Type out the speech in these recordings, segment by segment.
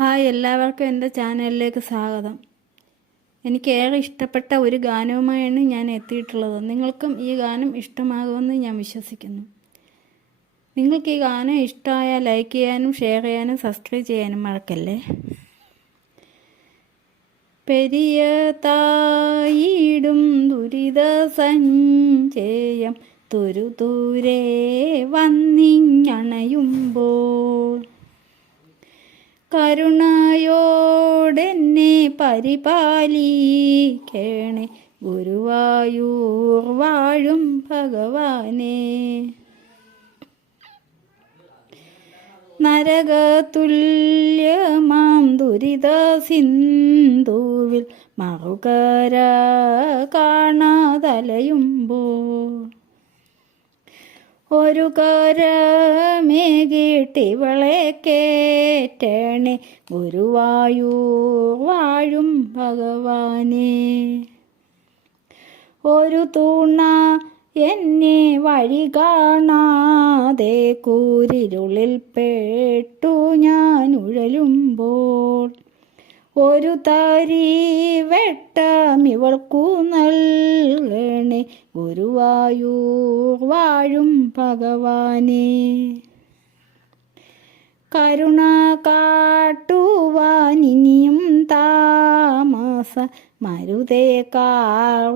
Hi എല്ലാവർക്കും എന്റെ ചാനലിലേക്ക് സ്വാഗതം. എനിക്ക് ഏറെ ഇഷ്ടപ്പെട്ട ഒരു ഗാനവുമായാണ് ഞാൻ എത്തിയിട്ടുള്ളത്. നിങ്ങൾക്കും ഈ ഗാനം ഇഷ്ടമാകുമെന്ന് ഞാൻ വിശ്വസിക്കുന്നു. നിങ്ങൾക്ക് ഈ ഗാനം ഇഷ്ടമായാൽ ലൈക്ക് ചെയ്യാനും ഷെയർ ചെയ്യാനും സബ്സ്ക്രൈബ് ചെയ്യാനും മറക്കല്ലേ? പെരിയ തായിടും ദുരിത സഞ്ചയം തുരുതൂരെ വന്നിങ്ങണയുമ്പോൾ കരുണയോടെന്നെ പരിപാലിക്കണേ. ഗുരുവായൂർ വാഴും ഭഗവാനെ. നരകതുല്യമാം ദുരിത സിന്ധുവിൽ മറുകര കാണാതലയുമ്പോൾ ഒരു കരമേകിട്ടിവളെ കേറ്റണേ. ഗുരുവായൂർ വാഴും ഭഗവാനെ. ഒരു തൂണ എന്നെ വഴി കാണാതെ കൂരിരുളിൽ പെട്ടു ഞാൻ ഉഴലുമ്പോൾ. ഒരു താരി വെട്ടം ഇവൾക്കു നൽകണേ ഗുരുവായൂർ വാഴും ഭഗവാനെ. കരുണ കാട്ടുവാൻ ഇനിയും താമസ. മരുതേ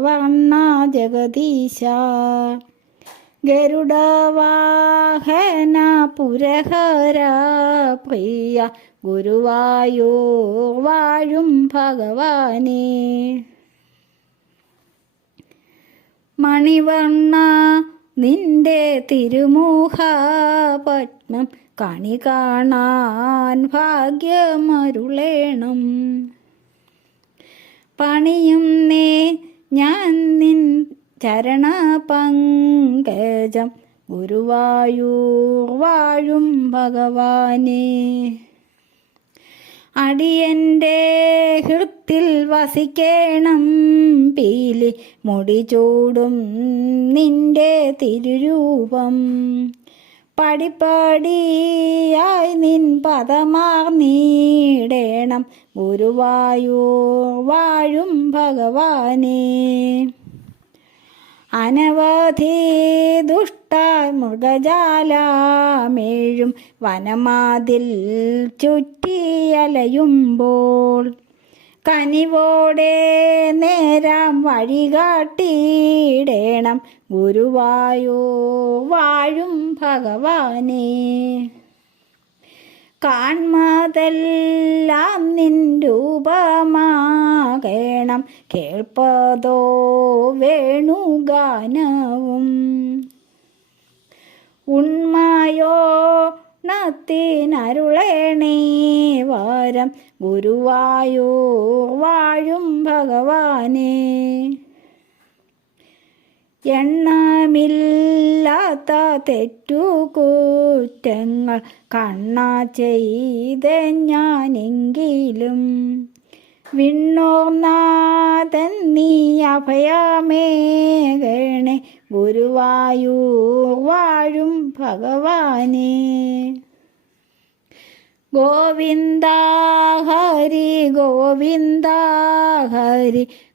വണ്ണ ജഗദീശ. ഗരുഡവാഹന പുരഹര പ്രിയ ഗുരുവായോ വാഴും ഭഗവാനെ. മണിവർണ നിന്റെ തിരുമുഖ പത്മം കണി കാണാൻ ഭാഗ്യമരുളേണം. പണിയും നേ ഞാൻ നിൻ ചരണ ഗുരുവായൂർവാഴും ഗുരുവായൂർ വാഴും ഭഗവാനെ. അടിയന്റെ ഹൃത്തിൽ വസിക്കേണം പീലി മുടി ചൂടും നിന്റെ തിരുരൂപം. പടിപ്പടിയായി നിൻ പദമാർ നീടേണം ഗുരുവായൂർ വാഴും ഭഗവാനെ. അനവധി ദുഷ്ട മൃഗജാലാമേഴും വനമാതിൽ ചുറ്റിയലയുമ്പോൾ കനിവോടെ നേരം വഴികാട്ടിയിടേണം ഗുരുവായോ വാഴും ഭഗവാനെ. കാൺമതെല്ലാം നിൻ രൂപമാകണം. കേൾപ്പതോ വേണുഗാനവും. ഉണ്മയോ നത്തിനരുളേണേ വാരം. ഗുരുവായൂർ വാഴും ഭഗവാനെ. എണ്ണമില്ലാത്ത തെറ്റുകൂറ്റങ്ങൾ കണ്ണ ചെയ്ത് ഞാനെങ്കിലും. വിണ്ണോർനാഥൻ നീ അഭയമേകണേ ഗുരുവായൂർ വാഴും ഭഗവാനെ. ഗോവിന്ദ ഹരി ഗോവിന്ദ ഹരി